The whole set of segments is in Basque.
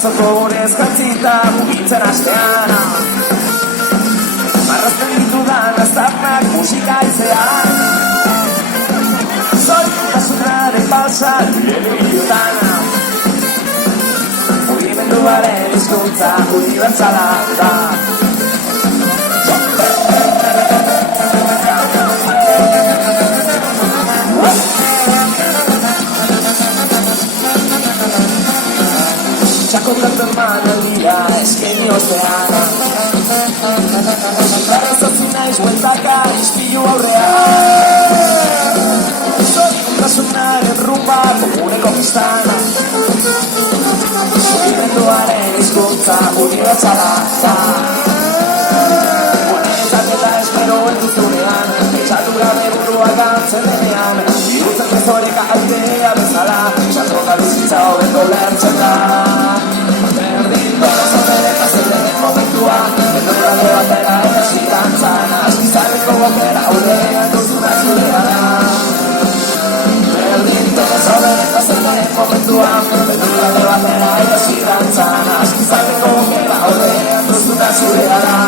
Bertzoko gurez jantzita mugitzen astean Marrazten ditudan aztarnak musika aizean Zoritasunaren balsa nire begiotan Mugimenduaren hizkuntza unibertsala da Txakontatu emanaldia eskeni ozean Arrazatzen naiz bueltaka izpilu aurrean Zoritasunaren rumba komuneko pistan Mugimenduaren hizkuntza unibertsala da Honetak eta espero enduzunean Etxatu gabe burua gantzen denean Irutzen bezoreka aidea bezala Txatroka bizitza hobeto lertzen da Berdin donozo bereka zelderen momentua Endurralde batera eta sigantzan Askizarriko bokera aurrean duzuna zurea da Berdin donozo bereka zelderen momentua Endurralde batera eta sigantzan Askizarriko bokera aurrean duzuna zurea da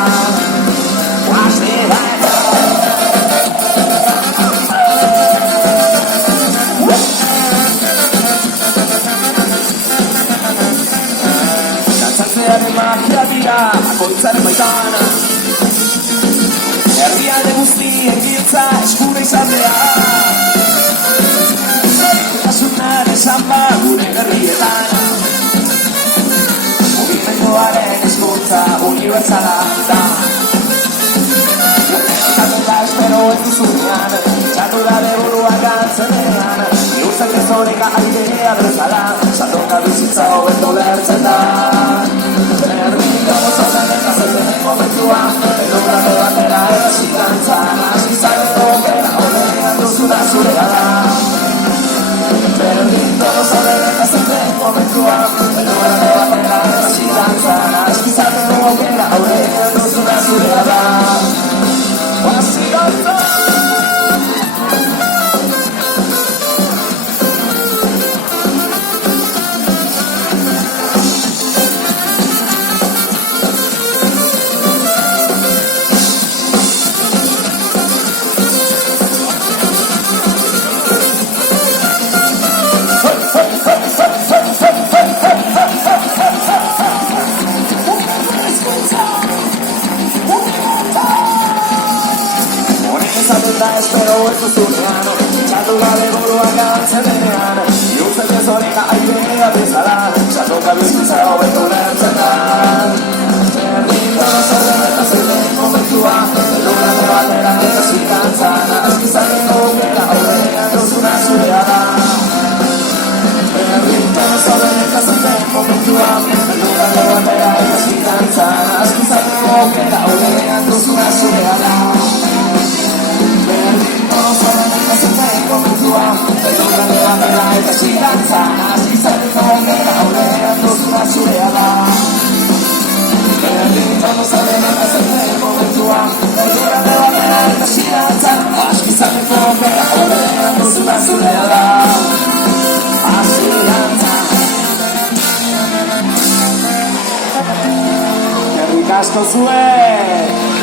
Dantzatzearen magia dira, akoitzaren baitan Herrialde guztien giltza eskura izatea Zoritasunaren samba gure herrietan Mugimenduaren hizkuntza unibertsala da Eta espero ez duzunean Txatu gabe burua gantzen denean Iurtzen gezoreka aidea bezala Txatoka bizitza hobeto lertzen da Berdin gozo deneta zeldenen momentua Elurralde batera eta sigantzan Askizarreko bokera horrean duzuna zurea da Berdin gozo deneta zeldenen momentua Elurralde batera eta sigantzan Askizarreko bokera horrean duzuna zurea da Espero ez duzunean Txatu gabe burua gantzen denean Iurtzen gezoreka aidea bezala Txatoka bizitza hobeto lertzen da Berdin donozo deneta zeldenen momentua Elurralde batera eta sigantzan Askizarreko bokera aurrean duzuna zurea da Berdin donozo deneta zeldenen momentua Elurralde batera eta sigantzan Askizarreko bokera aurrean duzuna zurea da Berdin donozo deneta zeldenen momentua Elurralde batera eta sigantzan Askizarreko bokera aurrean duzuna zurea da Berdin donozo deneta zeldenen momentua Elurralde batera eta sigantzan Askizarreko bokera aurrean duzuna zurea da Asigantzan Herrik asko zuek